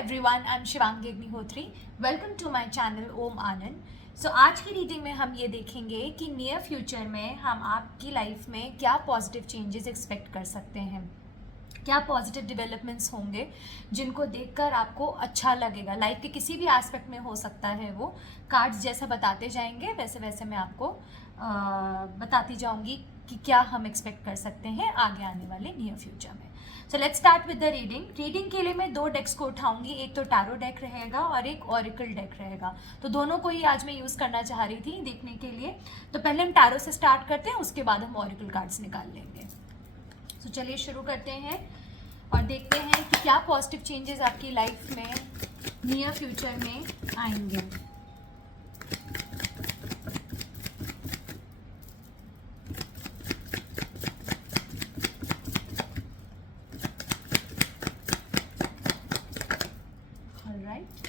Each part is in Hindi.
everyone, I'm Shivangi Agnihotri. Welcome to my channel Om Anand. So आज की रीडिंग में हम ये देखेंगे कि नियर फ्यूचर में हम आपकी लाइफ में क्या पॉजिटिव चेंजेस एक्सपेक्ट कर सकते हैं, क्या पॉजिटिव डेवलपमेंट्स होंगे जिनको देखकर आपको अच्छा लगेगा. लाइफ के किसी भी एस्पेक्ट में हो सकता है. वो कार्ड्स जैसा बताते जाएंगे वैसे वैसे मैं आपको बताती जाऊंगी कि क्या हम एक्सपेक्ट कर सकते हैं आगे आने वाले नियर फ्यूचर में. So let's start with the reading के लिए मैं दो डेक्स को उठाऊंगी. एक तो टैरो डेक रहेगा और एक ऑरिकल डेक रहेगा. तो दोनों को ही आज मैं यूज़ करना चाह रही थी देखने के लिए. तो पहले हम टैरो से स्टार्ट करते हैं, उसके बाद हम ऑरिकल कार्ड्स निकाल लेंगे. तो चलिए शुरू करते हैं और देखते हैं कि क्या पॉजिटिव चेंजेस आपकी लाइफ में नियर फ्यूचर में आएंगे. Alright,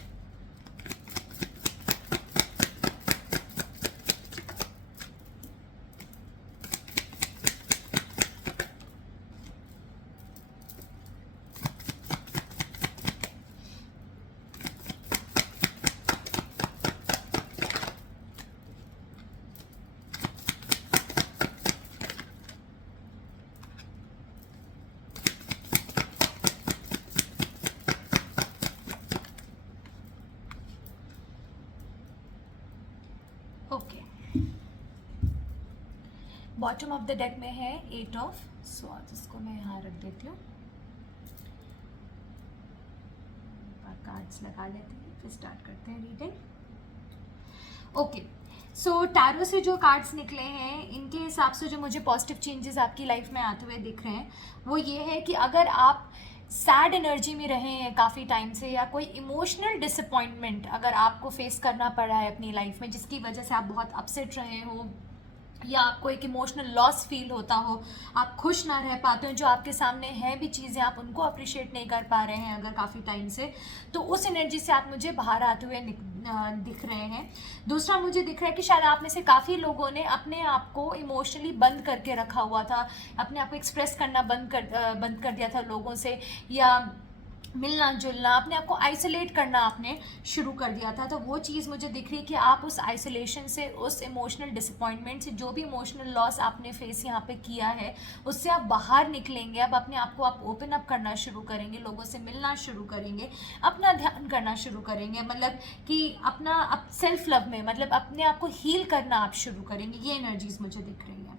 okay. Bottom of the deck में है 8 ऑफ स्वॉर्ड्स. इसको मैं यहाँ रख देती हूँ. कार्ड्स लगा लेते हैं फिर स्टार्ट करते हैं रीडिंग. ओके, सो टैरो से जो कार्ड्स निकले हैं इनके हिसाब से जो मुझे पॉजिटिव चेंजेस आपकी लाइफ में आते हुए दिख रहे हैं वो ये है कि अगर आप सैड एनर्जी में रहे हैं काफ़ी टाइम से, या कोई इमोशनल डिसअपॉइंटमेंट अगर आपको फेस करना पड़ा है अपनी लाइफ में जिसकी वजह से आप बहुत अपसेट रहे हो, या आपको एक इमोशनल लॉस फील होता हो, आप खुश ना रह पाते हो, जो आपके सामने है भी चीज़ें आप उनको अप्रिशिएट नहीं कर पा रहे हैं अगर काफ़ी टाइम से, तो उस एनर्जी से आप मुझे बाहर आते हुए दिख रहे हैं. दूसरा मुझे दिख रहा है कि शायद आप में से काफ़ी लोगों ने अपने आप को इमोशनली बंद करके रखा हुआ था, अपने आप को एक्सप्रेस करना बंद कर दिया था लोगों से, या मिलना जुलना, अपने आप को आइसोलेट करना आपने शुरू कर दिया था. तो वो चीज़ मुझे दिख रही है कि आप उस आइसोलेशन से, उस इमोशनल डिसअपॉइंटमेंट से, जो भी इमोशनल लॉस आपने फेस यहाँ पे किया है उससे आप बाहर निकलेंगे. अब अपने आप को आप ओपन अप करना शुरू करेंगे, लोगों से मिलना शुरू करेंगे, अपना ध्यान करना शुरू करेंगे, मतलब कि अपना सेल्फ लव में, मतलब अपने आप को हील करना आप शुरू करेंगे. ये एनर्जीज मुझे दिख रही है.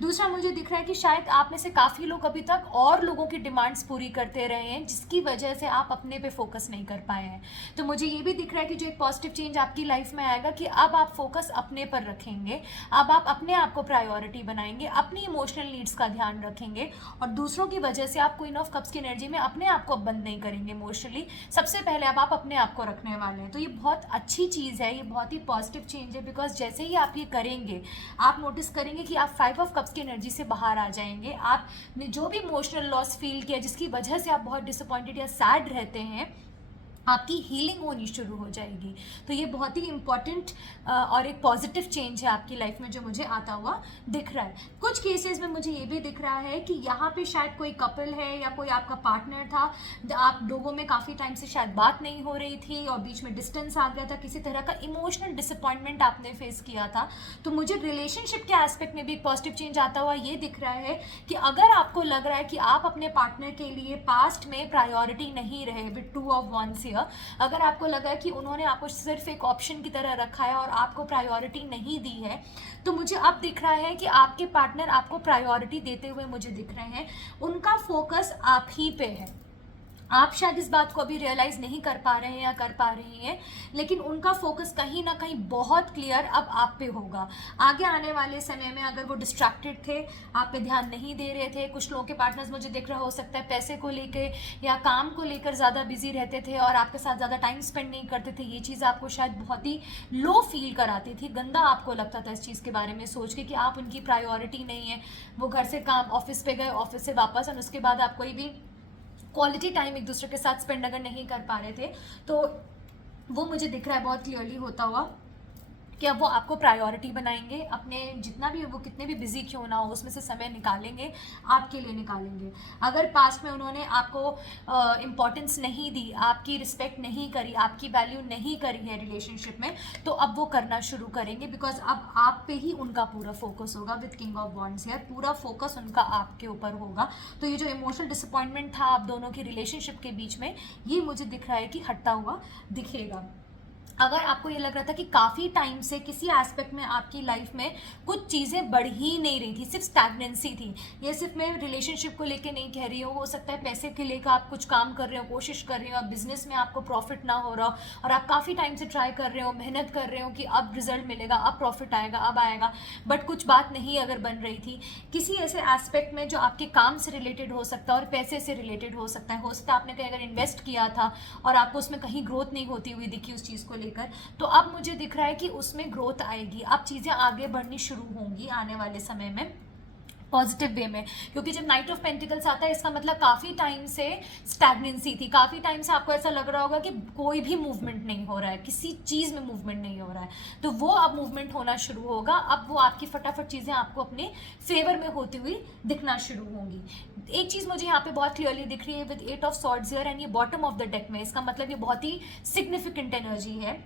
दूसरा मुझे दिख रहा है कि शायद आप में से काफ़ी लोग अभी तक और लोगों की डिमांड्स पूरी करते रहे हैं जिसकी वजह से आप अपने पे फोकस नहीं कर पाए हैं. तो मुझे ये भी दिख रहा है कि जो एक पॉजिटिव चेंज आपकी लाइफ में आएगा कि अब आप फोकस अपने पर रखेंगे, अब आप अपने आप को प्रायोरिटी बनाएंगे, अपनी इमोशनल नीड्स का ध्यान रखेंगे, और दूसरों की वजह से आप क्वीन ऑफ कप्स की एनर्जी में अपने आप को बंद नहीं करेंगे इमोशनली. सबसे पहले अब आप अपने आप को रखने वाले हैं. तो ये बहुत अच्छी चीज़ है, ये बहुत ही पॉजिटिव चेंज है, बिकॉज जैसे ही आप ये करेंगे आप नोटिस करेंगे कि आप 5 ऑफ कप्स की एनर्जी से बाहर आ जाएंगे. आपने जो भी इमोशनल लॉस फील किया जिसकी वजह से आप बहुत डिसअपॉइंटेड या सैड रहते हैं, आपकी हीलिंग होनी शुरू हो जाएगी. तो ये बहुत ही इंपॉर्टेंट और एक पॉजिटिव चेंज है आपकी लाइफ में जो मुझे आता हुआ दिख रहा है. कुछ केसेस में मुझे ये भी दिख रहा है कि यहाँ पे शायद कोई कपल है या कोई आपका पार्टनर था, आप लोगों में काफ़ी टाइम से शायद बात नहीं हो रही थी और बीच में डिस्टेंस आ गया था, किसी तरह का इमोशनल डिसअपॉइंटमेंट आपने फेस किया था. तो मुझे रिलेशनशिप के एस्पेक्ट में भी एक पॉजिटिव चेंज आता हुआ ये दिख रहा है कि अगर आपको लग रहा है कि आप अपने पार्टनर के लिए पास्ट में प्रायोरिटी नहीं रहे विद 2 ऑफ wands, अगर आपको लगा कि उन्होंने आपको सिर्फ एक ऑप्शन की तरह रखा है और आपको प्रायोरिटी नहीं दी है, तो मुझे अब दिख रहा है कि आपके पार्टनर आपको प्रायोरिटी देते हुए मुझे दिख रहे हैं. उनका फोकस आप ही पे है. आप शायद इस बात को अभी रियलाइज़ नहीं कर पा रहे हैं या कर पा रही हैं, लेकिन उनका फोकस कहीं ना कहीं बहुत क्लियर अब आप पे होगा. आगे आने वाले समय में अगर वो डिस्ट्रैक्टेड थे, आप पे ध्यान नहीं दे रहे थे, कुछ लोगों के पार्टनर्स मुझे दिख रहा हो सकता है पैसे को लेकर या काम को लेकर ज़्यादा बिजी रहते थे और आपके साथ ज़्यादा टाइम स्पेंड नहीं करते थे, ये चीज़ आपको शायद बहुत ही लो फील कराती थी, गंदा आपको लगता था इस चीज़ के बारे में सोच के कि आप उनकी प्रायोरिटी नहीं है. वो घर से काम, ऑफिस पे गए, ऑफिस से वापस, और उसके बाद आप कोई भी क्वालिटी टाइम एक दूसरे के साथ स्पेंड अगर नहीं कर पा रहे थे, तो वो मुझे दिख रहा है बहुत क्लियरली होता हुआ कि अब वो आपको प्रायोरिटी बनाएंगे, अपने जितना भी वो कितने भी बिजी क्यों ना हो उसमें से समय निकालेंगे, आपके लिए निकालेंगे। अगर पास्ट में उन्होंने आपको इम्पोर्टेंस नहीं दी, आपकी रिस्पेक्ट नहीं करी, आपकी वैल्यू नहीं करी है रिलेशनशिप में, तो अब वो करना शुरू करेंगे, बिकॉज अब आप पे ही उनका पूरा फोकस होगा। विद किंग ऑफ वॉन्ड्स है, पूरा फोकस उनका आपके ऊपर होगा। तो ये जो इमोशनल डिसअपॉइंटमेंट था आप दोनों की रिलेशनशिप के बीच में, ये मुझे दिख रहा है कि हटता हुआ दिखेगा। अगर आपको ये लग रहा था कि काफ़ी टाइम से किसी एस्पेक्ट में आपकी लाइफ में कुछ चीज़ें बढ़ ही नहीं रही थी, सिर्फ स्टैग्नेंसी थी, ये सिर्फ मैं रिलेशनशिप को लेके नहीं कह रही हूँ, हो सकता है पैसे के लेकर आप कुछ काम कर रहे हो, कोशिश कर रहे हो, आप बिजनेस में आपको प्रॉफिट ना हो रहा हो और आप काफ़ी टाइम से ट्राई कर रहे हो, मेहनत कर रहे हो कि अब रिजल्ट मिलेगा, अब प्रॉफिट आएगा, अब आएगा, बट कुछ बात नहीं अगर बन रही थी किसी ऐसे एस्पेक्ट में जो आपके काम से रिलेटेड हो सकता है और पैसे से रिलेटेड हो सकता है आपने कहीं अगर इन्वेस्ट किया था और आपको उसमें कहीं ग्रोथ नहीं होती हुई दिखी उस चीज़ को लेकर, तो अब मुझे दिख रहा है कि उसमें ग्रोथ आएगी, अब चीज़ें आगे बढ़नी शुरू होंगी आने वाले समय में पॉजिटिव वे में। क्योंकि जब नाइट ऑफ पेंटिकल्स आता है इसका मतलब काफ़ी टाइम से स्टैग्नेंसी थी, काफ़ी टाइम से आपको ऐसा लग रहा होगा कि कोई भी मूवमेंट नहीं हो रहा है, किसी चीज़ में मूवमेंट नहीं हो रहा है, तो वो अब मूवमेंट होना शुरू होगा। अब वो आपकी फटाफट चीज़ें आपको अपने फेवर में होती हुई दिखना शुरू होंगी। एक चीज़ मुझे यहाँ पे बहुत क्लियरली दिख रही है with 8 of swords here and ये बॉटम ऑफ द डेक में, इसका मतलब ये बहुत ही सिग्निफिकेंट एनर्जी है।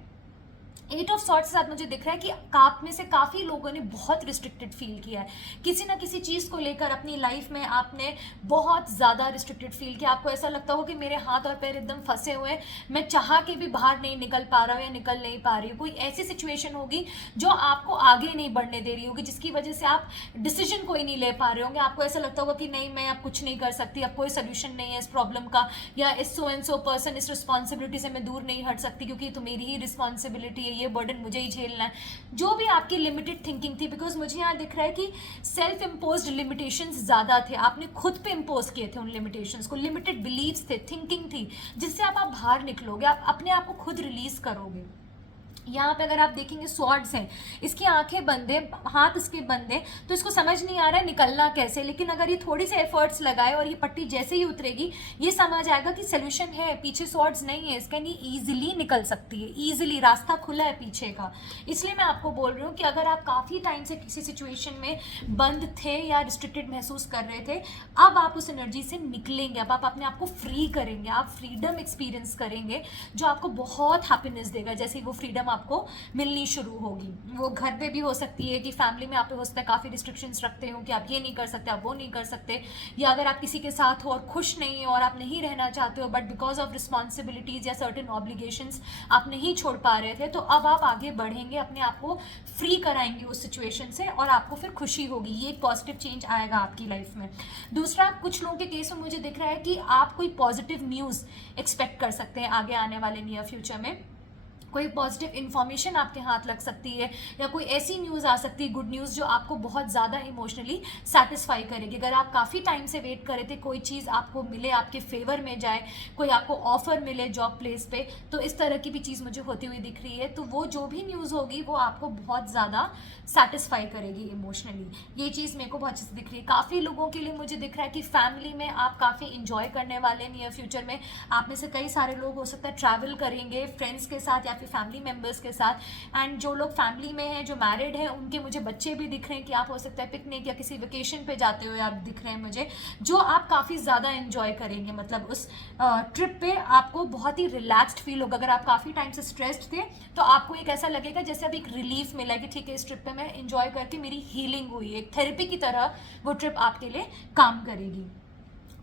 8 ऑफ सॉर्ट्स के साथ मुझे दिख रहा है कि आप में से काफ़ी लोगों ने बहुत रिस्ट्रिक्टेड फील किया है, किसी ना किसी चीज़ को लेकर अपनी लाइफ में आपने बहुत ज़्यादा रिस्ट्रिक्टेड फील किया। आपको ऐसा लगता हो कि मेरे हाथ और पैर एकदम फंसे हुए हैं, मैं चाह के भी बाहर नहीं निकल पा रहा हूँ या निकल नहीं पा रही हूँ। कोई ऐसी सिचुएशन होगी जो आपको आगे नहीं बढ़ने दे रही होगी, जिसकी वजह से आप डिसीजन कोई नहीं ले पा रहे होंगे। आपको ऐसा लगता होगा कि नहीं, मैं अब कुछ नहीं कर सकती, अब कोई सोल्यूशन नहीं है इस प्रॉब्लम का, या इस सो एंड सो पर्सन, इस रिस्पॉन्सिबिलिटी से मैं दूर नहीं हट सकती क्योंकि तो मेरी ही रिस्पॉन्सिबिलिटी है, ये बर्डन मुझे ही झेलना है। जो भी आपकी लिमिटेड थिंकिंग थी, बिकॉज मुझे यहाँ दिख रहा है कि सेल्फ इम्पोज्ड लिमिटेशंस ज़्यादा थे, आपने खुद पे इम्पोज किए थे उन लिमिटेशंस को, लिमिटेड बिलीव्स थे, थिंकिंग थी, जिससे आप बाहर निकलोगे, आप अपने आप को खुद रिलीज करोगे। यहाँ पे अगर आप देखेंगे स्वॉर्ड्स हैं, इसकी आंखें बंद है, हाथ इसके बंद है, तो इसको समझ नहीं आ रहा है निकलना कैसे, लेकिन अगर ये थोड़ी से एफर्ट्स लगाए और ये पट्टी जैसे ही उतरेगी ये समझ आएगा कि सोल्यूशन है, पीछे स्वॉर्ड्स नहीं है, इसका नहीं ईजिली निकल सकती है, ईजिली रास्ता खुला है पीछे का। इसलिए मैं आपको बोल रही हूँ कि अगर आप काफ़ी टाइम से किसी सिचुएशन में बंद थे या रिस्ट्रिक्टेड महसूस कर रहे थे, अब आप उस एनर्जी से निकलेंगे, अब आप अपने आप को फ्री करेंगे, आप फ्रीडम एक्सपीरियंस करेंगे जो आपको बहुत हैप्पीनेस देगा। जैसे ही वो फ्रीडम आपको मिलनी शुरू होगी, वो घर पे भी हो सकती है कि फैमिली में आप पे हो सकता है काफ़ी रिस्ट्रिक्शंस रखते हो कि आप ये नहीं कर सकते, आप वो नहीं कर सकते, या अगर आप किसी के साथ हो और खुश नहीं हो और आप नहीं रहना चाहते हो बट बिकॉज ऑफ रिस्पॉन्सिबिलिटीज़ या सर्टेन ऑब्लिगेशंस आप नहीं छोड़ पा रहे थे, तो अब आप आगे बढ़ेंगे, अपने आप को फ्री कराएंगे उस सिचुएशन से और आपको फिर खुशी होगी। ये एक पॉजिटिव चेंज आएगा आपकी लाइफ में। दूसरा, कुछ लोगों के केस में मुझे दिख रहा है कि आप कोई पॉजिटिव न्यूज़ एक्सपेक्ट कर सकते हैं आगे आने वाले नियर फ्यूचर में, कोई पॉजिटिव इन्फॉर्मेशन आपके हाथ लग सकती है या कोई ऐसी न्यूज़ आ सकती है, गुड न्यूज़, जो आपको बहुत ज़्यादा इमोशनली सेटिस्फाई करेगी। अगर आप काफ़ी टाइम से वेट कर रहे थे कोई चीज़ आपको मिले, आपके फेवर में जाए, कोई आपको ऑफर मिले जॉब प्लेस पे, तो इस तरह की भी चीज़ मुझे होती हुई दिख रही है। तो वो जो भी न्यूज़ होगी वो आपको बहुत ज़्यादा सेटिस्फाई करेगी इमोशनली, ये चीज़ मेरे को बहुत अच्छे से दिख रही है। काफ़ी लोगों के लिए मुझे दिख रहा है कि फैमिली में आप काफ़ी इंजॉय करने वाले हैं नियर फ्यूचर में। आप में से कई सारे लोग हो सकता है ट्रैवल करेंगे फ्रेंड्स के साथ या फिर फैमिली मेम्बर्स के साथ, एंड जो लोग फैमिली में हैं, जो मैरिड हैं, उनके मुझे बच्चे भी दिख रहे हैं कि आप हो सकता है पिकनिक या किसी वेकेशन पे जाते हुए आप दिख रहे हैं मुझे, जो आप काफ़ी ज़्यादा इंजॉय करेंगे। मतलब उस ट्रिप पे आपको बहुत ही रिलैक्स्ड फील होगा। अगर आप काफ़ी टाइम से स्ट्रेस्ड थे तो आपको एक ऐसा लगेगा जैसे अब एक रिलीफ मिला है कि ठीक है, इस ट्रिप पे मैं इंजॉय करके मेरी हीलिंग हुई है, एक थेरेपी की तरह वो ट्रिप आपके लिए काम करेगी।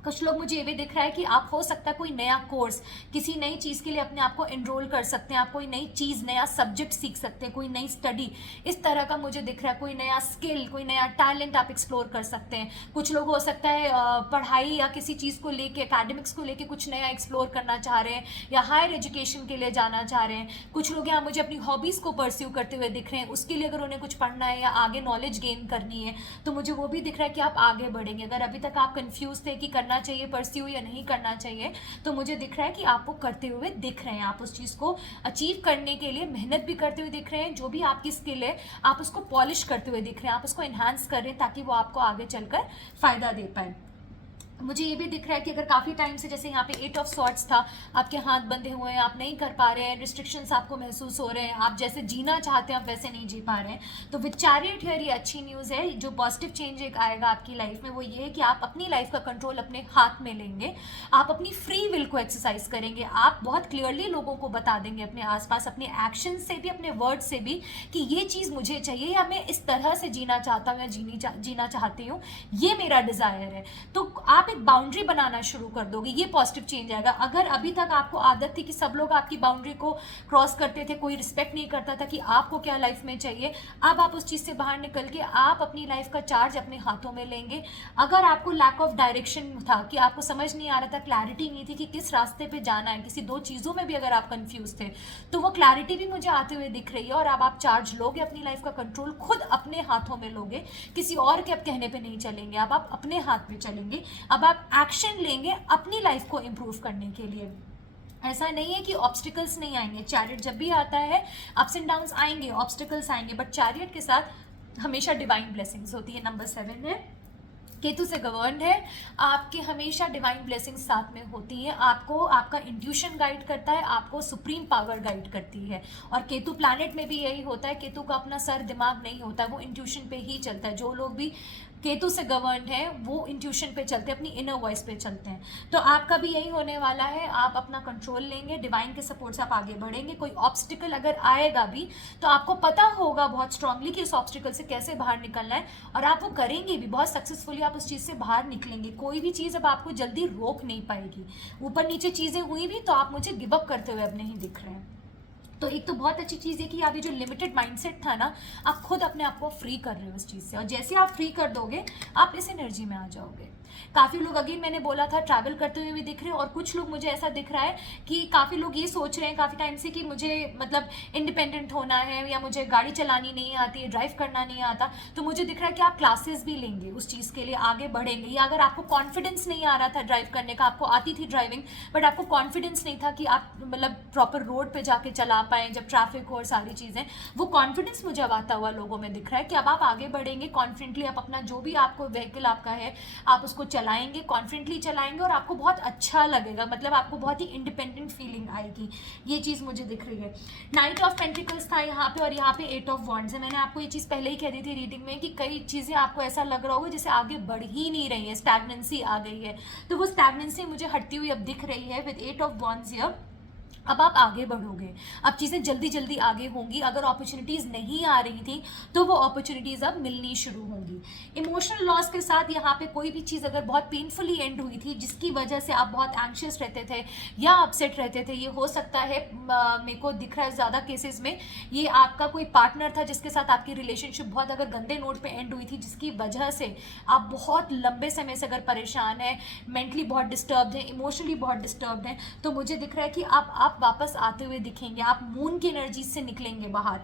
कुछ लोग मुझे ये भी दिख रहा है कि आप हो सकता है कोई नया कोर्स, किसी नई चीज़ के लिए अपने आप को एनरोल कर सकते हैं, आप कोई नई चीज़, नया सब्जेक्ट सीख सकते हैं, कोई नई स्टडी, इस तरह का मुझे दिख रहा है। कोई नया स्किल, कोई नया टैलेंट आप एक्सप्लोर कर सकते हैं। कुछ लोग हो सकता है पढ़ाई या किसी चीज़ को लेके, एकेडमिक्स को लेके कुछ नया एक्सप्लोर करना चाह रहे हैं या हायर एजुकेशन के लिए जाना चाह रहे हैं। कुछ लोग यहाँ मुझे अपनी हॉबीज़ को परस्यू करते हुए दिख रहे हैं, उसके लिए अगर उन्हें कुछ पढ़ना है या आगे नॉलेज गेन करनी है तो मुझे वो भी दिख रहा है कि आप आगे बढ़ेंगे। अगर अभी तक आप कन्फ्यूज थे कि करना चाहिए परस्यू या नहीं करना चाहिए, तो मुझे दिख रहा है कि आप वो करते हुए दिख रहे हैं, आप उस चीज़ को अचीव करने के लिए मेहनत भी करते हुए दिख रहे हैं। जो भी आपकी स्किल है आप उसको पॉलिश करते हुए दिख रहे हैं, आप उसको एनहांस कर रहे हैं ताकि वो आपको आगे चलकर फ़ायदा दे पाए। मुझे ये भी दिख रहा है कि अगर काफ़ी टाइम से, जैसे यहाँ पे 8 ऑफ सॉर्ट्स था, आपके हाथ बंधे हुए हैं, आप नहीं कर पा रहे हैं, रिस्ट्रिक्शंस आपको महसूस हो रहे हैं, आप जैसे जीना चाहते हैं आप वैसे नहीं जी पा रहे हैं, तो विद चैरियट हियर ये अच्छी न्यूज़ है। जो पॉजिटिव चेंज एक आएगा आपकी लाइफ में वो ये है कि आप अपनी लाइफ का कंट्रोल अपने हाथ में लेंगे, आप अपनी फ्री विल को एक्सरसाइज करेंगे, आप बहुत क्लियरली लोगों को बता देंगे अपने आसपास, अपने एक्शन से भी, अपने वर्ड से भी, कि ये चीज़ मुझे चाहिए या मैं इस तरह से जीना चाहता हूँ या जीना चाहती हूँ, ये मेरा डिज़ायर है। तो आप एक बाउंड्री बनाना शुरू कर दोगे, ये पॉजिटिव चेंज आएगा। अगर अभी तक आपको आदत थी कि सब लोग आपकी बाउंड्री को क्रॉस करते थे, कोई रिस्पेक्ट नहीं करता था कि आपको क्या लाइफ में चाहिए, अब आप उस चीज़ से बाहर निकल के आप अपनी लाइफ का चार्ज अपने हाथों में लेंगे। अगर आपको लैक ऑफ डायरेक्शन था, कि आपको समझ नहीं आ रहा था, क्लैरिटी नहीं थी कि किस रास्ते पे जाना है, किसी दो चीज़ों में भी अगर आप कंफ्यूज थे, तो वो क्लैरिटी भी मुझे आते हुए दिख रही है। और अब आप चार्ज लोगे, अपनी लाइफ का कंट्रोल खुद अपने हाथों में लोगे, किसी और के अब कहने पे नहीं चलेंगे, अब आप अपने हाथ में चलेंगे, अब आप एक्शन लेंगे अपनी लाइफ को इम्प्रूव करने के लिए। ऐसा नहीं है कि ऑब्स्टिकल्स नहीं आएंगे, चैरियट जब भी आता है अप्स एंड डाउन्स आएंगे, ऑब्स्टिकल्स आएंगे, बट चैरियट के साथ हमेशा डिवाइन ब्लेसिंग्स होती है। नंबर 7 है, केतु से गवर्न है, आपके हमेशा डिवाइन ब्लेसिंग्स साथ में होती हैं, आपको आपका इंट्यूशन गाइड करता है, आपको सुप्रीम पावर गाइड करती है। और केतु प्लैनेट में भी यही होता है, केतु का अपना सर दिमाग नहीं होता है, वो इंट्यूशन पे ही चलता है। जो लोग भी केतु से गवर्न है वो इंट्यूशन पे चलते हैं, अपनी इनर वॉइस पे चलते हैं। तो आपका भी यही होने वाला है, आप अपना कंट्रोल लेंगे, डिवाइन के सपोर्ट से आप आगे बढ़ेंगे। कोई ऑब्स्टिकल अगर आएगा भी तो आपको पता होगा बहुत स्ट्रांगली कि इस ऑब्स्टिकल से कैसे बाहर निकलना है, और आप वो करेंगे भी बहुत सक्सेसफुली, आप उस चीज़ से बाहर निकलेंगे। कोई भी चीज़ अब आपको जल्दी रोक नहीं पाएगी। ऊपर नीचे चीज़ें हुई भी तो आप मुझे गिव अप करते हुए अब नहीं दिख रहे हैं। तो एक तो बहुत अच्छी चीज़ है कि आप ये जो लिमिटेड माइंडसेट था ना, आप खुद अपने आप को फ्री कर रहे हो उस चीज़ से, और जैसे आप फ्री कर दोगे आप इस एनर्जी में आ जाओगे। काफ़ी लोग, अगेन मैंने बोला था, ट्रैवल करते हुए भी दिख रहे हैं, और कुछ लोग, मुझे ऐसा दिख रहा है कि काफ़ी लोग ये सोच रहे हैं काफ़ी टाइम से कि मुझे मतलब इंडिपेंडेंट होना है, या मुझे गाड़ी चलानी नहीं आती है, ड्राइव करना नहीं आता। तो मुझे दिख रहा है कि आप क्लासेस भी लेंगे, उस चीज़ के लिए आगे बढ़ेंगे। या अगर आपको कॉन्फिडेंस नहीं आ रहा था ड्राइव करने का, आपको आती थी ड्राइविंग बट आपको कॉन्फिडेंस नहीं था कि आप मतलब प्रॉपर रोड पर जाके चला पाएँ जब ट्रैफिक हो और सारी चीज़ें, वो कॉन्फिडेंस मुझे अब आता हुआ लोगों में दिख रहा है कि अब आप आगे बढ़ेंगे कॉन्फिडेंटली। आप अपना जो भी आपको व्हीकल आपका है आप उसको चलाएंगे, कॉन्फिडेंटली चलाएंगे, और आपको बहुत अच्छा लगेगा, मतलब आपको बहुत ही इंडिपेंडेंट फीलिंग आएगी। ये चीज़ मुझे दिख रही है। नाइट ऑफ पेंटिकल्स था यहाँ पे, और यहाँ पे 8 ऑफ वॉन्ड्स है। मैंने आपको ये चीज़ पहले ही कह दी थी रीडिंग में कि कई चीज़ें आपको ऐसा लग रहा होगा जैसे आगे बढ़ ही नहीं रही है, स्टैग्नेंसी आ गई है, तो वो स्टैग्नेंसी मुझे हटती हुई अब दिख रही है विद 8 ऑफ वॉन्ड्स हियर। अब आप आगे बढ़ोगे, अब चीज़ें जल्दी जल्दी आगे होंगी। अगर अपॉर्चुनिटीज़ नहीं आ रही थी तो वो अपॉर्चुनिटीज़ अब मिलनी शुरू होंगी। इमोशनल लॉस के साथ यहाँ पे कोई भी चीज़ अगर बहुत पेनफुली एंड हुई थी, जिसकी वजह से आप बहुत एंग्शियस रहते थे या अपसेट रहते थे, ये हो सकता है, मेरे को दिख रहा है ज़्यादा केसेस में ये आपका कोई पार्टनर था जिसके साथ आपकी रिलेशनशिप बहुत अगर गंदे नोट पे एंड हुई थी, जिसकी वजह से आप बहुत लंबे समय से अगर परेशान हैं, मेंटली बहुत डिस्टर्ब्ड हैं, इमोशनली बहुत डिस्टर्ब्ड हैं, तो मुझे दिख रहा है कि आप वापस आते हुए दिखेंगे, आप मून की एनर्जी से निकलेंगे बाहर।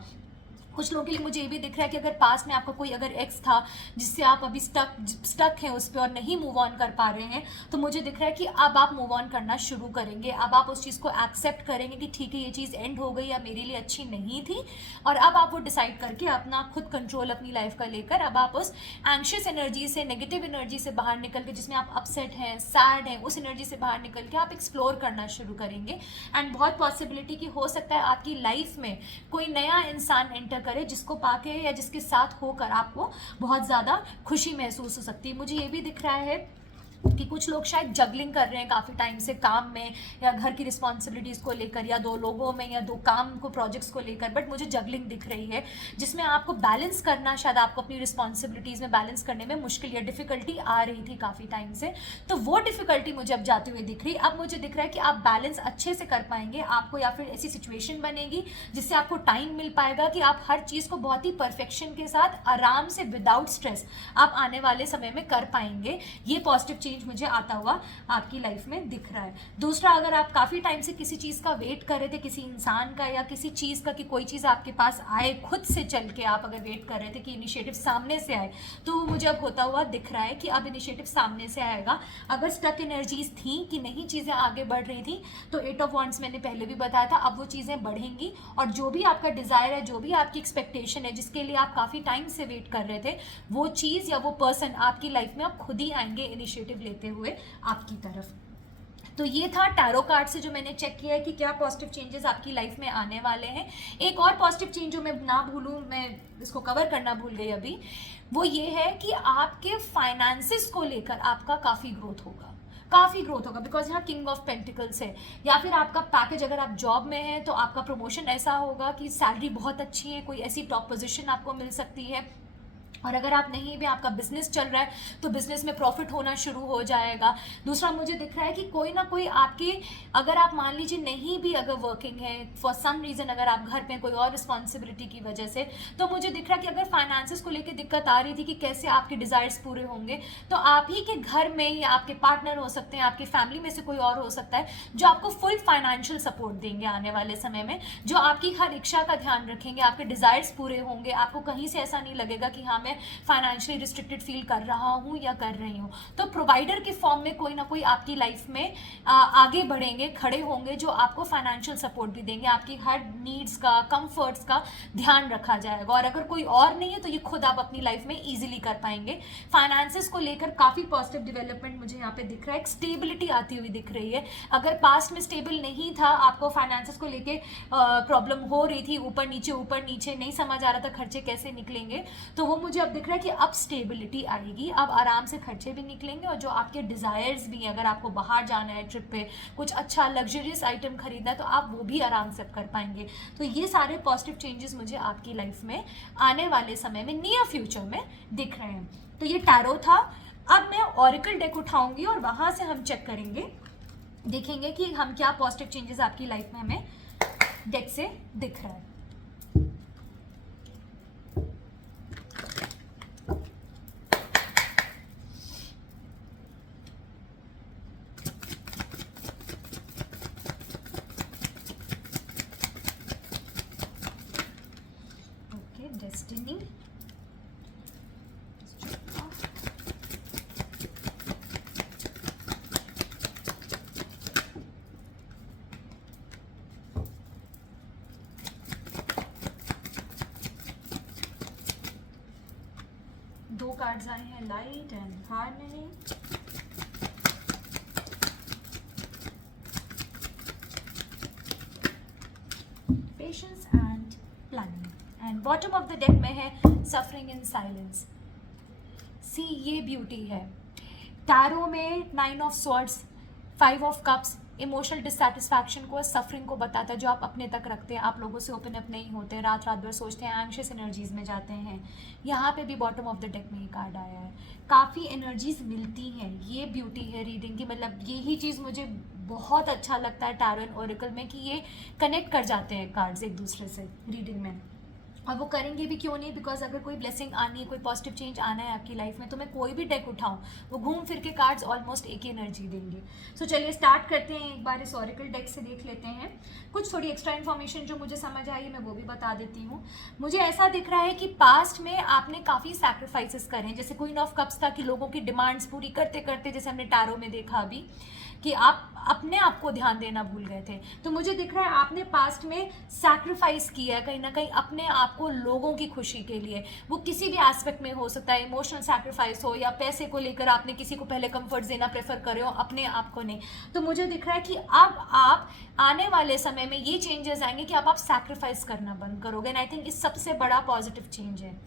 कुछ लोगों के लिए मुझे ये भी दिख रहा है कि अगर पास में आपका कोई अगर एक्स था जिससे आप अभी स्टक हैं उस पर और नहीं मूव ऑन कर पा रहे हैं, तो मुझे दिख रहा है कि अब आप मूव ऑन करना शुरू करेंगे। अब आप उस चीज़ को एक्सेप्ट करेंगे कि ठीक है ये चीज़ एंड हो गई या मेरे लिए अच्छी नहीं थी, और अब आप वो डिसाइड करके अपना खुद कंट्रोल अपनी लाइफ का लेकर अब आप उस एंग्शियस एनर्जी से, नेगेटिव एनर्जी से बाहर निकल के, जिसमें आप अपसेट हैं, सैड हैं, उस एनर्जी से बाहर निकल के आप एक्सप्लोर करना शुरू करेंगे। एंड बहुत पॉसिबिलिटी की हो सकता है आपकी लाइफ में कोई नया इंसान एंटर करे जिसको पाके या जिसके साथ होकर आपको बहुत ज़्यादा खुशी महसूस हो सकती है। मुझे ये भी दिख रहा है कि कुछ लोग शायद जगलिंग कर रहे हैं काफ़ी टाइम से, काम में या घर की रिस्पॉन्सिबिलिटीज़ को लेकर, या दो लोगों में या दो काम को, प्रोजेक्ट्स को लेकर, बट मुझे जगलिंग दिख रही है जिसमें आपको बैलेंस करना, शायद आपको अपनी रिस्पॉन्सिबिलिटीज़ में बैलेंस करने में मुश्किल या डिफ़िकल्टी आ रही थी काफ़ी टाइम से, तो वो डिफ़िकल्टी मुझे अब जाते हुए दिख रही। अब मुझे दिख रहा है कि आप बैलेंस अच्छे से कर पाएंगे, आपको या फिर ऐसी सिचुएशन बनेगी जिससे आपको टाइम मिल पाएगा कि आप हर चीज़ को बहुत ही परफेक्शन के साथ, आराम से, विदाउट स्ट्रेस आप आने वाले समय में कर पाएंगे। ये पॉजिटिव चेंज मुझे आता हुआ आपकी लाइफ में दिख रहा है। दूसरा, अगर आप काफ़ी टाइम से किसी चीज़ का वेट कर रहे थे, किसी इंसान का या किसी चीज़ का, कि कोई चीज़ आपके पास आए खुद से चल के, आप अगर वेट कर रहे थे कि इनिशिएटिव सामने से आए, तो वो मुझे अब होता हुआ दिख रहा है कि अब इनिशिएटिव सामने से आएगा। अगर स्टक एनर्जीज थी कि नहीं चीज़ें आगे बढ़ रही थी, तो 8 ऑफ वॉन्ड्स मैंने पहले भी बताया था, अब वो चीज़ें बढ़ेंगी, और जो भी आपका डिज़ायर है, जो भी आपकी एक्सपेक्टेशन है, जिसके लिए आप काफ़ी टाइम से वेट कर रहे थे, वो चीज़ या वो पर्सन आपकी लाइफ में अब खुद ही आएंगे इनिशिएटिव लेते हुए आपकी तरफ। तो ये था टैरो कार्ड से जो मैंने चेक किया है कि क्या पॉजिटिव चेंजेस आपकी लाइफ में आने वाले हैं। एक और पॉजिटिव चेंज जो मैं ना भूलूं, मैं इसको कवर करना भूल गई अभी, वो ये है कि आपके फाइनेंसेस को लेकर आपका काफ़ी ग्रोथ होगा बिकॉज यहाँ किंग ऑफ पेंटिकल्स है। या फिर आपका पैकेज, अगर आप जॉब में हैं तो आपका प्रमोशन ऐसा होगा कि सैलरी बहुत अच्छी है, कोई ऐसी टॉप पोजीशन आपको मिल सकती है। और अगर आप नहीं भी, आपका बिजनेस चल रहा है तो बिजनेस में प्रॉफिट होना शुरू हो जाएगा। दूसरा मुझे दिख रहा है कि कोई ना कोई आपके, अगर आप मान लीजिए नहीं भी अगर वर्किंग है फॉर सम रीज़न, अगर आप घर पे कोई और रिस्पॉन्सिबिलिटी की वजह से, तो मुझे दिख रहा है कि अगर फाइनेंसेस को लेकर दिक्कत आ रही थी कि कैसे आपके डिज़ायर्स पूरे होंगे, तो आप ही के घर में या आपके पार्टनर हो सकते हैं, आपकी फैमिली में से कोई और हो सकता है जो आपको फुल फाइनेंशियल सपोर्ट देंगे आने वाले समय में, जो आपकी हर इच्छा का ध्यान रखेंगे, आपके डिज़ायर्स पूरे होंगे। आपको कहीं से ऐसा नहीं लगेगा कि हाँ मैं फाइनेंशियली रिस्ट्रिक्टेड फील कर रहा हूँ या कर रही हूँ। तो प्रोवाइडर के फॉर्म में कोई ना कोई आपकी लाइफ में आगे बढ़ेंगे, खड़े होंगे, जो आपको फाइनेंशियल सपोर्ट भी देंगे, आपकी हर नीड्स का, कंफर्ट्स का ध्यान रखा जाएगा। और अगर कोई और नहीं है तो ये खुद आप अपनी लाइफ में ईजिली कर पाएंगे। फाइनेंसेस को लेकर काफ़ी पॉजिटिव डेवलपमेंट मुझे यहाँ पे दिख रहा है, एक स्टेबिलिटी आती हुई दिख रही है। अगर पास्ट में स्टेबल नहीं था, आपको फाइनेंसेस को लेके प्रॉब्लम हो रही थी, ऊपर नीचे नहीं समझ आ रहा था खर्चे कैसे निकलेंगे, तो वो मुझे अब दिख रहा है कि अब स्टेबिलिटी आएगी, अब आराम से खर्चे भी निकलेंगे। और जो आपके डिज़ायर्स भी हैं, अगर आपको बाहर जाना है ट्रिप पे, कुछ अच्छा लग्जरियस आइटम खरीदना है, तो आप वो भी आराम से कर पाएंगे। तो ये सारे पॉजिटिव चेंजेस मुझे आपकी लाइफ में आने वाले समय में, नियर फ्यूचर में दिख रहे हैं। तो ये टैरो था। अब मैं ऑरेकल डेक उठाऊंगी और वहाँ से हम चेक करेंगे, देखेंगे कि हम क्या पॉजिटिव चेंजेस आपकी लाइफ में हमें डेक से दिख रहा है। डेस्टिनी, दो कार्ड्स आए हैं, light and harmony. Patience and planning. And bottom of the deck में है सफरिंग इन साइलेंस। सी, ये ब्यूटी है। टैरो में 9 of swords, 5 of cups emotional dissatisfaction को, सफरिंग को बताता है, जो आप अपने तक रखते हैं। आप लोगों से ओपन अप नहीं होते, रात भर सोचते हैं, एंग्शियस एनर्जीज में जाते हैं। यहाँ पे भी बॉटम ऑफ द डेक में ही कार्ड आया है। काफ़ी एनर्जीज मिलती हैं, ये ब्यूटी है रीडिंग की। मतलब यही चीज़ मुझे बहुत अच्छा लगता है टैरो एंड ओरेकल में, कि ये कनेक्ट कर जाते हैं कार्ड्स एक दूसरे से रीडिंग में। और वो करेंगे भी क्यों नहीं, बिकॉज अगर कोई ब्लेसिंग आनी है, कोई पॉजिटिव चेंज आना है आपकी लाइफ में, तो मैं कोई भी डेक उठाऊं, वो घूम फिर के कार्ड्स ऑलमोस्ट एक ही एनर्जी देंगे। सो चलिए स्टार्ट करते हैं। एक बार इस ऑरेकल डेक से देख लेते हैं। कुछ थोड़ी एक्स्ट्रा इन्फॉर्मेशन जो मुझे समझ आई है मैं वो भी बता देती हूँ। मुझे ऐसा दिख रहा है कि पास्ट में आपने काफ़ी सैक्रिफाइसेस करे हैं। जैसे क्वीन ऑफ कप्स था कि लोगों की डिमांड्स पूरी करते करते, जैसे हमने टैरो में देखा अभी, कि आप अपने आप को ध्यान देना भूल गए थे। तो मुझे दिख रहा है आपने पास्ट में सैक्रिफाइस किया है कहीं ना कहीं अपने आप को, लोगों की खुशी के लिए। वो किसी भी एस्पेक्ट में हो सकता है, इमोशनल सैक्रिफाइस हो, या पैसे को लेकर आपने किसी को पहले कंफर्ट देना प्रेफर करे हो, अपने आप को नहीं। तो मुझे दिख रहा है कि अब आप आने वाले समय में ये चेंजेस आएंगे कि अब आप सैक्रिफाइस करना बंद करोगे। एंड आई थिंक इस सबसे बड़ा पॉजिटिव चेंज है।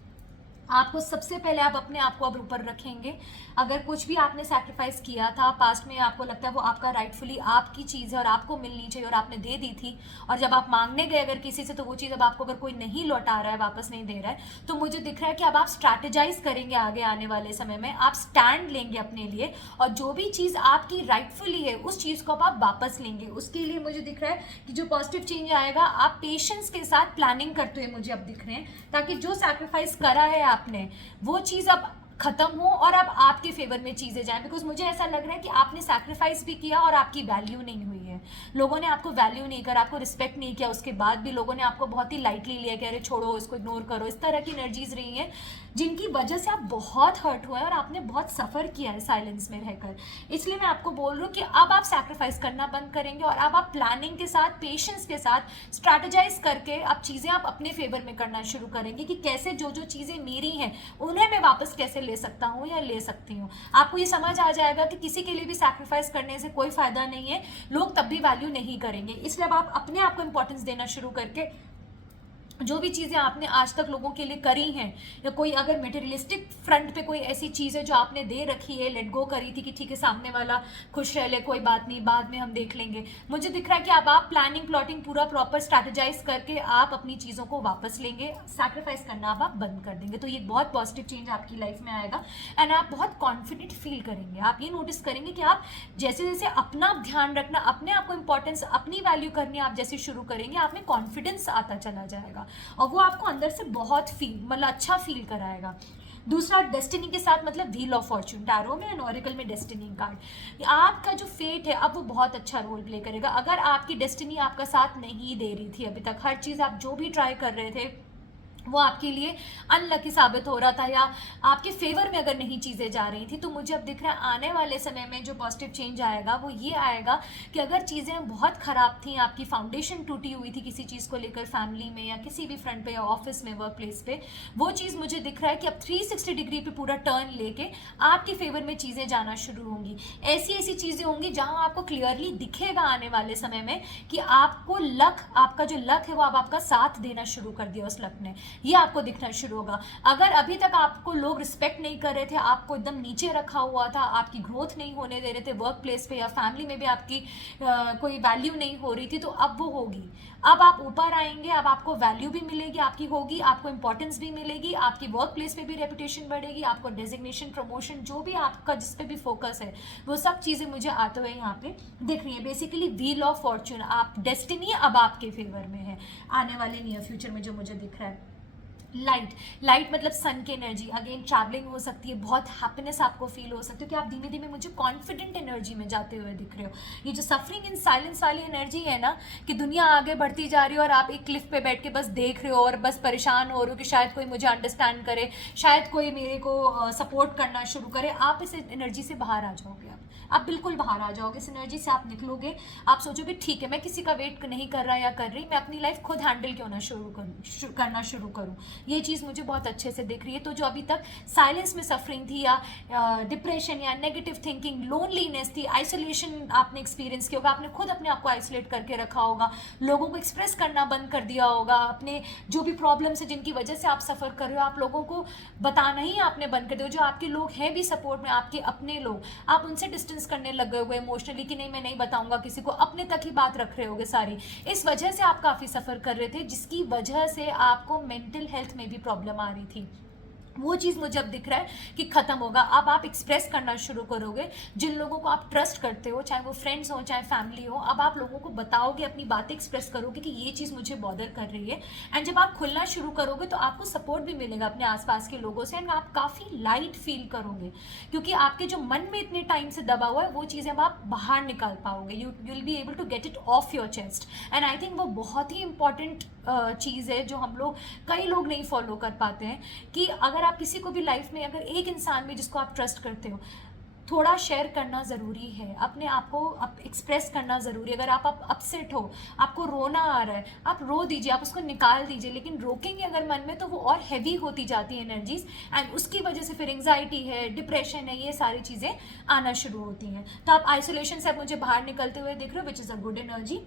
आपको सबसे पहले आप अपने आप को अब ऊपर रखेंगे। अगर कुछ भी आपने सैक्रिफाइस किया था पास्ट में, आपको लगता है वो आपका राइटफुली आपकी चीज़ है और आपको मिलनी चाहिए और आपने दे दी थी, और जब आप मांगने गए अगर किसी से, तो वो चीज़ अब आपको अगर कोई नहीं लौटा रहा है, वापस नहीं दे रहा है, तो मुझे दिख रहा है कि अब आप स्ट्रैटेजाइज करेंगे आगे आने वाले समय में। आप स्टैंड लेंगे अपने लिए, और जो भी चीज़ आपकी राइटफुली है उस चीज़ को आप वापस लेंगे। उसके लिए मुझे दिख रहा है कि जो पॉजिटिव चेंज आएगा, आप पेशेंस के साथ प्लानिंग करते हुए मुझे अब दिख रहे हैं, ताकि जो सैक्रिफाइस करा है आपने, वो चीज़ अब खत्म हो और अब आपके फेवर में चीज़ें जाएं। बिकॉज मुझे ऐसा लग रहा है कि आपने सैक्रिफाइस भी किया और आपकी वैल्यू नहीं हुई है। हैं। लोगों ने आपको वैल्यू नहीं करा, आपको रिस्पेक्ट नहीं किया, उसके बाद भी लोगों ने आपको बहुत ही लाइटली लिया कि अरे छोड़ो इसको, इग्नोर करो। इस तरह की एनर्जीज रही हैं जिनकी वजह से आप बहुत हर्ट हुए हैं और आपने बहुत सफ़र किया है साइलेंस में रहकर। इसलिए मैं आपको बोल रही हूँ कि अब आप सैक्रिफाइस करना बंद करेंगे और अब आप प्लानिंग के साथ, पेशेंस के साथ, स्ट्रैटेजाइज करके अब चीज़ें आप अपने फेवर में करना शुरू करेंगे कि कैसे जो जो चीज़ें मेरी हैं उन्हें मैं वापस कैसे ले सकता हूँ या ले सकती हूँ। आपको ये समझ आ जाएगा कि किसी के लिए भी सैक्रिफाइस करने से कोई फ़ायदा नहीं है, लोग तब भी वैल्यू नहीं करेंगे। इसलिए अब आप अपने आप को इंपॉर्टेंस देना शुरू करके जो भी चीज़ें आपने आज तक लोगों के लिए करी हैं, या कोई अगर मटेरियलिस्टिक फ्रंट पे कोई ऐसी चीज़ है जो आपने दे रखी है, लेट गो करी थी कि ठीक है सामने वाला खुश रह ले, कोई बात नहीं, बाद में हम देख लेंगे। मुझे दिख रहा है कि अब आप प्लानिंग, प्लॉटिंग पूरा प्रॉपर स्ट्रैटेजाइज करके आप अपनी चीज़ों को वापस लेंगे, सैक्रिफाइस करना अब आप बंद कर देंगे। तो ये बहुत पॉजिटिव चेंज आपकी लाइफ में आएगा एंड आप बहुत कॉन्फिडेंट फील करेंगे। आप ये नोटिस करेंगे कि आप जैसे जैसे अपना ध्यान रखना, अपने आप को इंपॉर्टेंस, अपनी वैल्यू करनी आप जैसे शुरू करेंगे, आप में कॉन्फिडेंस आता चला जाएगा और वो आपको अंदर से बहुत मतलब अच्छा फील कराएगा। दूसरा, डेस्टिनी के साथ मतलब व्हील ऑफ फॉर्च्यून, टैरो में एंड ऑरेकल में डेस्टिनी कार्ड, आपका जो फेट है अब वो बहुत अच्छा रोल प्ले करेगा। अगर आपकी डेस्टिनी आपका साथ नहीं दे रही थी अभी तक, हर चीज़ आप जो भी ट्राई कर रहे थे वो आपके लिए अनलकी साबित हो रहा था या आपके फेवर में अगर नहीं चीज़ें जा रही थी, तो मुझे अब दिख रहा है आने वाले समय में जो पॉजिटिव चेंज आएगा वो ये आएगा कि अगर चीज़ें बहुत ख़राब थी, आपकी फाउंडेशन टूटी हुई थी किसी चीज़ को लेकर, फैमिली में या किसी भी फ्रंट पे या ऑफिस में, वर्क प्लेस पे, वो चीज़ मुझे दिख रहा है कि अब 360 डिग्री पे पूरा टर्न लेके आपके फेवर में चीज़ें जाना शुरू होंगी। ऐसी ऐसी चीज़ें होंगी जहाँ आपको क्लियरली दिखेगा आने वाले समय में कि आपको लक, आपका जो लक है वो अब आपका साथ देना शुरू कर दिया उस लक ने, ये आपको दिखना शुरू होगा। अगर अभी तक आपको लोग रिस्पेक्ट नहीं कर रहे थे, आपको एकदम नीचे रखा हुआ था, आपकी ग्रोथ नहीं होने दे रहे थे वर्क प्लेस पे या फैमिली में भी आपकी कोई वैल्यू नहीं हो रही थी, तो अब वो होगी। अब आप ऊपर आएंगे, अब आपको वैल्यू भी मिलेगी, आपकी होगी, आपको इंपॉर्टेंस भी मिलेगी, आपकी वर्क प्लेस पे भी रेपुटेशन बढ़ेगी, आपको डेजिग्नेशन, प्रमोशन, जो भी आपका जिस पे भी फोकस है, वो सब चीज़ें मुझे आते हुए यहाँ पे दिख रही है। बेसिकली व्हील ऑफ फॉर्च्यून, आप डेस्टिनी अब आपके फेवर में है आने वाले नियर फ्यूचर में, जो मुझे दिख रहा है। लाइट मतलब सन की एनर्जी, अगेन ट्रैवलिंग हो सकती है, बहुत हैप्पीनेस आपको फील हो सकती है कि आप धीमे धीमे मुझे कॉन्फिडेंट एनर्जी में जाते हुए दिख रहे हो। ये जो सफरिंग इन साइलेंस वाली एनर्जी है ना, कि दुनिया आगे बढ़ती जा रही है और आप एक क्लिफ पे बैठ के बस देख रहे हो और बस परेशान हो रहे हो कि शायद कोई मुझे अंडरस्टैंड करे, शायद कोई मेरे को सपोर्ट करना शुरू करे, आप इस एनर्जी से बाहर आ जाओगे। आप बिल्कुल बाहर आ जाओगे इस एनर्जी से, आप निकलोगे, आप सोचोगे ठीक है मैं किसी का वेट नहीं कर रहा या कर रही, मैं अपनी लाइफ खुद हैंडल क्यों ना करना शुरू करूँ। ये चीज़ मुझे बहुत अच्छे से दिख रही है। तो जो अभी तक साइलेंस में सफरिंग थी या डिप्रेशन या नेगेटिव थिंकिंग, लोनलीनेस थी, आइसोलेशन आपने एक्सपीरियंस किया होगा, आपने खुद अपने आप को आइसोलेट करके रखा होगा, लोगों को एक्सप्रेस करना बंद कर दिया होगा, अपने जो भी प्रॉब्लम्स है जिनकी वजह से आप सफ़र कर रहे हो, आप लोगों को बताना ही आपने बंद कर दिया। जो आपके लोग हैं भी सपोर्ट में, आपके अपने लोग, आप उनसे डिस्टेंस करने लग गए हुए इमोशनली कि नहीं मैं नहीं बताऊंगा किसी को, अपने तक ही बात रख रहे होगे सारी। इस वजह से आप काफ़ी सफ़र कर रहे थे, जिसकी वजह से आपको मेंटल हेल्थ में भी प्रॉब्लम आ रही थी। वो चीज़ मुझे अब दिख रहा है कि ख़त्म होगा। अब आप एक्सप्रेस करना शुरू करोगे, जिन लोगों को आप ट्रस्ट करते हो, चाहे वो फ्रेंड्स हो चाहे फैमिली हो, अब आप लोगों को बताओगे, अपनी बातें एक्सप्रेस करोगे कि ये चीज़ मुझे बॉदर कर रही है। एंड जब आप खुलना शुरू करोगे तो आपको सपोर्ट भी मिलेगा अपने आसपास के लोगों से एंड आप काफ़ी लाइट फील करोगे, क्योंकि आपके जो मन में इतने टाइम से दबा हुआ है वो चीज़ें अब आप बाहर निकाल पाओगे। You will be able to get it off your chest and I think वो बहुत ही इंपॉर्टेंट चीज़ है जो हम लोग, कई लोग नहीं फॉलो कर पाते हैं, कि अगर आप किसी को भी लाइफ में, अगर एक इंसान भी जिसको आप ट्रस्ट करते हो, थोड़ा शेयर करना ज़रूरी है, अपने आप को एक्सप्रेस करना ज़रूरी है। अगर आप अपसेट हो, आपको रोना आ रहा है, आप रो दीजिए, आप उसको निकाल दीजिए, लेकिन रोकेंगे अगर मन में तो वो और हैवी होती जाती है एनर्जीज एंड उसकी वजह से फिर एंग्जाइटी है, डिप्रेशन है, ये सारी चीज़ें आना शुरू होती हैं। तो आप आइसोलेशन से अब मुझे बाहर निकलते हुए दिख रहे हो, which is a good energy.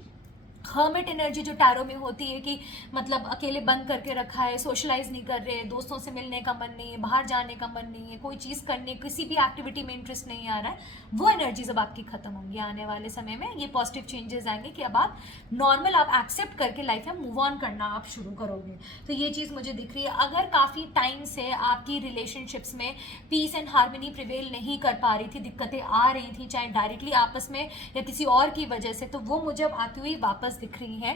Hermit energy जो टैरो में होती है कि मतलब अकेले बंद करके रखा है, सोशलाइज नहीं कर रहे, दोस्तों से मिलने का मन नहीं है, बाहर जाने का मन नहीं है, कोई चीज़ करने, किसी भी एक्टिविटी में इंटरेस्ट नहीं आ रहा है, वो एनर्जीज अब आपकी खत्म होंगी आने वाले समय में। ये पॉजिटिव चेंजेस आएंगे कि अब आप नॉर्मल, आप एक्सेप्ट करके लाइफ में मूव ऑन करना आप शुरू करोगे। तो ये चीज़ मुझे दिख रही है। अगर काफ़ी टाइम से आपकी रिलेशनशिप्स में पीस एंड हार्मनी प्रिवेल नहीं कर पा रही थी, दिक्कतें आ रही थी, चाहे डायरेक्टली आपस में या किसी और की वजह से, तो वो मुझे अब आती हुई वापस दिख रही है।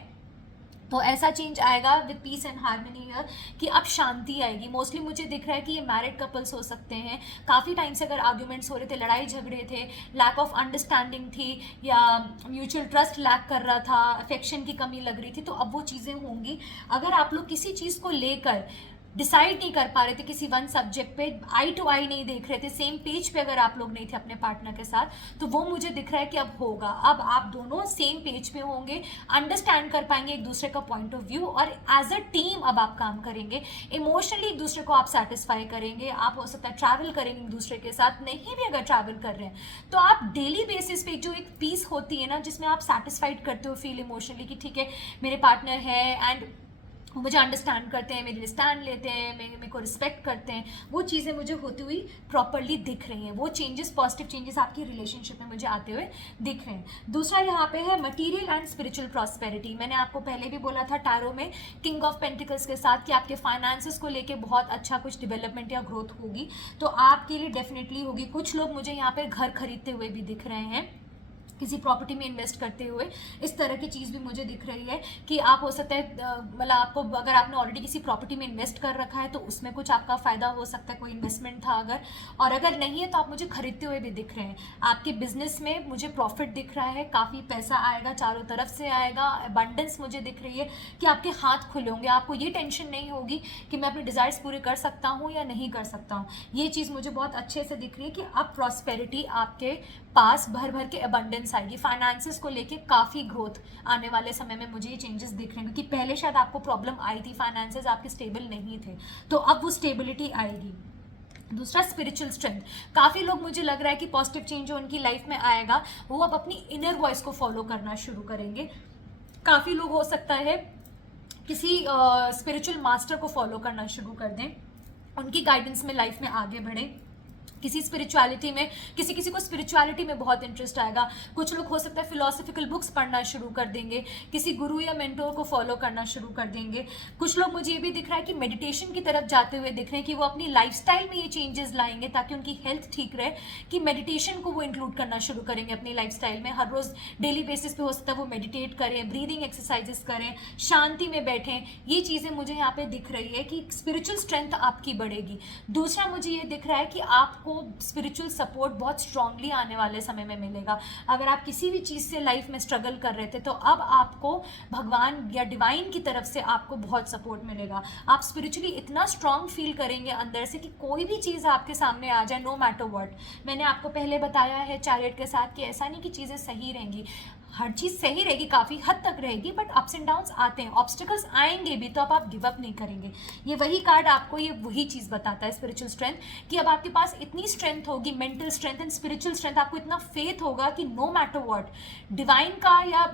तो ऐसा चेंज आएगा with piece and harmony here कि अब शांति आएगी। मोस्टली मुझे दिख रहा है कि ये मैरिड कपल्स हो सकते हैं। काफ़ी टाइम से अगर आर्ग्यूमेंट्स हो रहे थे, लड़ाई झगड़े थे, लैक ऑफ अंडरस्टैंडिंग थी या म्यूचुअल ट्रस्ट लैक कर रहा था, अफेक्शन की कमी लग रही थी, तो अब वो चीज़ें होंगी। अगर आप लोग किसी चीज़ को लेकर डिसाइड नहीं कर पा रहे थे, किसी वन सब्जेक्ट पे आई टू आई नहीं देख रहे थे, सेम पेज पे अगर आप लोग नहीं थे अपने पार्टनर के साथ, तो वो मुझे दिख रहा है कि अब होगा। अब आप दोनों सेम पेज पे होंगे, अंडरस्टैंड कर पाएंगे एक दूसरे का पॉइंट ऑफ व्यू, और एज अ टीम अब आप काम करेंगे। इमोशनली एक दूसरे को आप सेटिस्फाई करेंगे। आप हो सकता है ट्रैवल करेंगे एक दूसरे के साथ, नहीं भी अगर ट्रैवल कर रहे हैं तो आप डेली बेसिस पे जो एक पीस होती है ना, जिसमें आप सेटिस्फाइड करते हो फील इमोशनली कि ठीक है मेरे पार्टनर है एंड वो मुझे अंडरस्टैंड करते हैं, मेरे लिए स्टैंड लेते हैं, मेरे को रिस्पेक्ट करते हैं, वो चीज़ें मुझे होती हुई प्रॉपरली दिख रही हैं। वो चेंजेस, पॉजिटिव चेंजेस आपकी रिलेशनशिप में मुझे आते हुए दिख रहे हैं। दूसरा यहाँ पे है मटीरियल एंड स्पिरिचुअल प्रॉस्पेरिटी। मैंने आपको पहले भी बोला था टैरो में किंग ऑफ पेंटिकल्स के साथ कि आपके फाइनेंसेस को लेके बहुत अच्छा कुछ डेवलपमेंट या ग्रोथ होगी, तो आपके लिए डेफिनेटली होगी। कुछ लोग मुझे यहाँ पे घर खरीदते हुए भी दिख रहे हैं, किसी प्रॉपर्टी में इन्वेस्ट करते हुए, इस तरह की चीज़ भी मुझे दिख रही है कि आप हो सकता है मतलब आपको, अगर आपने ऑलरेडी किसी प्रॉपर्टी में इन्वेस्ट कर रखा है तो उसमें कुछ आपका फ़ायदा हो सकता है, कोई इन्वेस्टमेंट था अगर, और अगर नहीं है तो आप मुझे खरीदते हुए भी दिख रहे हैं। आपके बिजनेस में मुझे प्रॉफिट दिख रहा है, काफ़ी पैसा आएगा, चारों तरफ से आएगा, अबंडेंस मुझे दिख रही है कि आपके हाथ खुले होंगे, आपको ये टेंशन नहीं होगी कि मैं अपने डिज़ायर्स पूरे कर सकता हूँ या नहीं कर सकता हूँ। ये चीज़ मुझे बहुत अच्छे से दिख रही है कि अब प्रॉस्पेरिटी आपके पास भर भर के अबंडेंस आएगी। फाइनेंसेस को लेके काफ़ी ग्रोथ आने वाले समय में मुझे ये चेंजेस दिख रहे हैं, क्योंकि पहले शायद आपको प्रॉब्लम आई थी, फाइनेंसेस आपके स्टेबल नहीं थे, तो अब वो स्टेबिलिटी आएगी। दूसरा स्पिरिचुअल स्ट्रेंथ। काफ़ी लोग मुझे लग रहा है कि पॉजिटिव चेंज जो उनकी लाइफ में आएगा वो अब अपनी इनर वॉइस को फॉलो करना शुरू करेंगे। काफ़ी लोग हो सकता है किसी स्पिरिचुअल मास्टर को फॉलो करना शुरू कर दें, उनकी गाइडेंस में लाइफ में आगे बढ़ें। किसी स्पिरिचुअलिटी में, किसी किसी को स्पिरिचुअलिटी में बहुत इंटरेस्ट आएगा। कुछ लोग हो सकता है फिलोसफिकल बुक्स पढ़ना शुरू कर देंगे, किसी गुरु या मेंटोर को फॉलो करना शुरू कर देंगे। कुछ लोग, मुझे ये भी दिख रहा है कि मेडिटेशन की तरफ जाते हुए दिख रहे हैं कि वो अपनी लाइफस्टाइल में ये चेंजेस लाएंगे ताकि उनकी हेल्थ ठीक रहे, कि मेडिटेशन को वो इंक्लूड करना शुरू करेंगे अपनी लाइफस्टाइल में। हर रोज़ डेली बेसिस पे हो सकता है वो मेडिटेट करें, ब्रीदिंग एक्सरसाइजेस करें, शांति में बैठें। ये चीज़ें मुझे यहाँ पे दिख रही है कि स्पिरिचुअल स्ट्रेंथ आपकी बढ़ेगी। दूसरा मुझे ये दिख रहा है कि आपको स्पिरिचुअल सपोर्ट बहुत स्ट्रांगली आने वाले समय में मिलेगा। अगर आप किसी भी चीज़ से लाइफ में स्ट्रगल कर रहे थे तो अब आपको भगवान या डिवाइन की तरफ से आपको बहुत सपोर्ट मिलेगा। आप स्पिरिचुअली इतना स्ट्रांग फील करेंगे अंदर से कि कोई भी चीज़ आपके सामने आ जाए, नो मैटर व्हाट। मैंने आपको पहले बताया है चैरियट के साथ कि ऐसा नहीं कि चीज़ें सही रहेंगी, हर चीज़ सही रहेगी, काफ़ी हद तक रहेगी, बट अप्स एंड डाउन्स आते हैं, ऑब्स्टिकल्स आएंगे भी, तो अब आप गिव अप नहीं करेंगे। ये वही कार्ड आपको ये वही चीज़ बताता है, स्पिरिचुअल स्ट्रेंथ, कि अब आपके पास इतनी स्ट्रेंथ होगी, mental strength and spiritual strength, आपको इतना फेथ होगा कि नो मैटर व्हाट, डिवाइन का या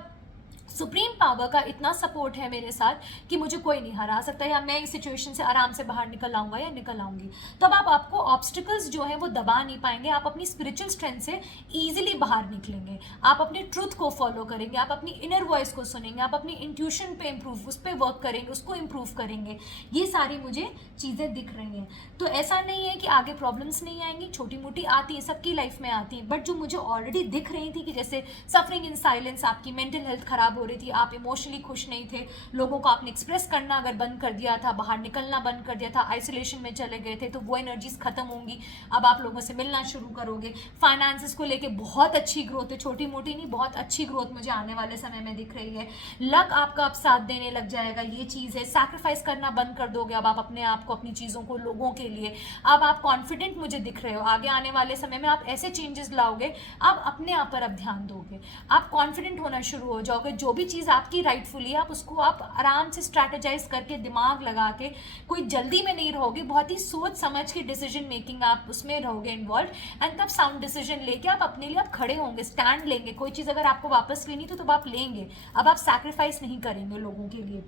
सुप्रीम पावर का इतना सपोर्ट है मेरे साथ कि मुझे कोई नहीं हरा सकता, या मैं इस सिचुएशन से आराम से बाहर निकल आऊँगा या निकल आऊँगी। तो अब आपको ऑब्स्टिकल्स जो है वो दबा नहीं पाएंगे, आप अपनी स्पिरिचुअल स्ट्रेंथ से ईजिली बाहर निकलेंगे। आप अपनी ट्रूथ को फॉलो करेंगे, आप अपनी इनर वॉइस को सुनेंगे, आप अपनी इंट्यूशन पे इम्प्रूव, उस पर वर्क करेंगे, उसको इम्प्रूव करेंगे। ये सारी मुझे चीज़ें दिख रही हैं। तो ऐसा नहीं है कि आगे प्रॉब्लम्स नहीं आएंगी, छोटी मोटी आती है, सबकी लाइफ में आती है, बट जो मुझे ऑलरेडी दिख रही थी कि जैसे सफरिंग इन साइलेंस, आपकी मेंटल हेल्थ खराब हो रही थी, आप इमोशनली खुश नहीं थे, लोगों को आपने एक्सप्रेस करना अगर बंद कर दिया था, बाहर निकलना बंद कर दिया था, आइसोलेशन में चले गए थे, तो वो एनर्जीज खत्म होंगी। अब आप लोगों से मिलना शुरू करोगे। फाइनेंसेस को लेके बहुत अच्छी ग्रोथ है, छोटी मोटी नहीं, बहुत अच्छी ग्रोथ मुझे आने वाले समय में दिख रही है। लक आपका अब साथ देने लग जाएगा, ये चीज़ है। सैक्रिफाइस करना बंद कर दोगे अब आप अपने आप को, अपनी चीज़ों को, लोगों के लिए। अब आप कॉन्फिडेंट मुझे दिख रहे हो, आगे आने वाले समय में आप ऐसे चेंजेस लाओगे, आप अपने आप पर अब ध्यान दोगे, आप कॉन्फिडेंट होना शुरू हो जाओगे। जो भी चीज़ आपकी राइटफुली, आप उसको आप आराम से स्ट्रैटेजाइज करके, दिमाग लगा के, कोई जल्दी में नहीं रहोगे, बहुत ही सोच समझ के डिसीजन मेकिंग आप उसमें रहोगे इन्वॉल्व, एंड तब साउंड डिसीजन लेके आप अपने लिए आप खड़े होंगे, स्टैंड लेंगे। कोई चीज़ अगर आपको वापस लेनी तो तब आप लेंगे, अब आप सैक्रिफाइस नहीं करेंगे लोगों के लिए।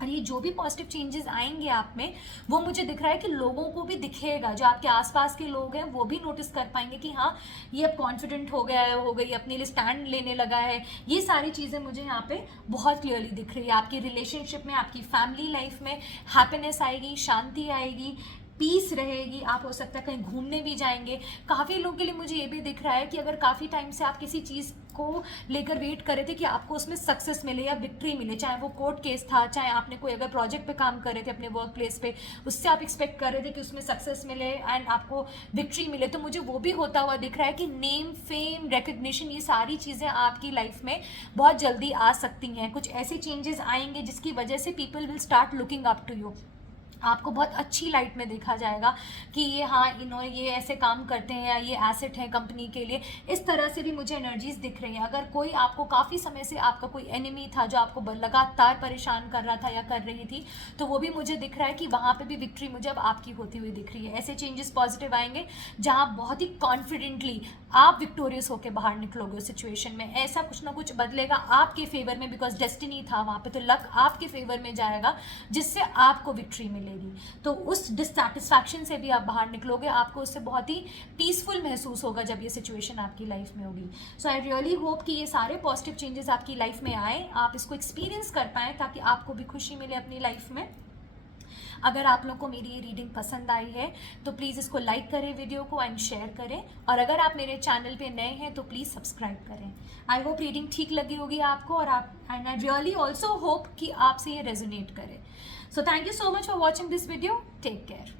और ये जो भी पॉजिटिव चेंजेस आएंगे आप में, वो मुझे दिख रहा है कि लोगों को भी दिखेगा, जो आपके आसपास के लोग हैं वो भी नोटिस कर पाएंगे कि हाँ ये अब कॉन्फिडेंट हो गया है, हो गई, अपने लिए स्टैंड लेने लगा है। ये सारी चीज़ें मुझे यहाँ पे बहुत क्लियरली दिख रही है। आपकी रिलेशनशिप में, आपकी फैमिली लाइफ में हैप्पीनेस आएगी, शांति आएगी, पीस रहेगी, आप हो सकता है कहीं घूमने भी जाएंगे। काफ़ी लोगों के लिए मुझे ये भी दिख रहा है कि अगर काफ़ी टाइम से आप किसी चीज़ को लेकर वेट कर रहे थे कि आपको उसमें सक्सेस मिले या विक्ट्री मिले, चाहे वो कोर्ट केस था, चाहे आपने कोई अगर प्रोजेक्ट पे काम कर रहे थे अपने वर्क प्लेस पे, उससे आप एक्सपेक्ट कर रहे थे कि उसमें सक्सेस मिले एंड आपको विक्ट्री मिले, तो मुझे वो भी होता हुआ दिख रहा है कि नेम, फेम, रिकग्निशन, ये सारी चीज़ें आपकी लाइफ में बहुत जल्दी आ सकती हैं। कुछ ऐसे चेंजेस आएंगे जिसकी वजह से people will start looking up to you, आपको बहुत अच्छी लाइट में देखा जाएगा कि ये हाँ ये ऐसे काम करते हैं या ये एसेट है कंपनी के लिए। इस तरह से भी मुझे एनर्जीज दिख रही हैं। अगर कोई आपको काफ़ी समय से आपका कोई एनिमी था जो आपको लगातार परेशान कर रहा था या कर रही थी, तो वो भी मुझे दिख रहा है कि वहाँ पे भी विक्ट्री मुझे अब आपकी होती हुई दिख रही है। ऐसे चेंजेस पॉजिटिव आएंगे जहाँ बहुत ही कॉन्फिडेंटली आप विक्टोरियस होकर बाहर निकलोगे उस सिचुएशन में। ऐसा कुछ ना कुछ बदलेगा आपके फेवर में, बिकॉज डेस्टिनी था वहाँ पे, तो लक आपके फेवर में जाएगा जिससे आपको विक्ट्री मिलेगी। तो उस डिससैटिस्फैक्शन से भी आप बाहर निकलोगे, आपको उससे बहुत ही पीसफुल महसूस होगा जब ये सिचुएशन आपकी लाइफ में होगी। सो आई रियली होप कि ये सारे पॉजिटिव चेंजेस आपकी लाइफ में आए, आप इसको एक्सपीरियंस कर पाएँ ताकि आपको भी खुशी मिले अपनी लाइफ में। अगर आप लोगों को मेरी ये रीडिंग पसंद आई है तो प्लीज़ इसको लाइक करें वीडियो को एंड शेयर करें, और अगर आप मेरे चैनल पे नए हैं तो प्लीज़ सब्सक्राइब करें। आई होप रीडिंग ठीक लगी होगी आपको, और आप and I really also hope कि आपसे ये रेजोनेट करे। So thank you so much for watching this video. Take care.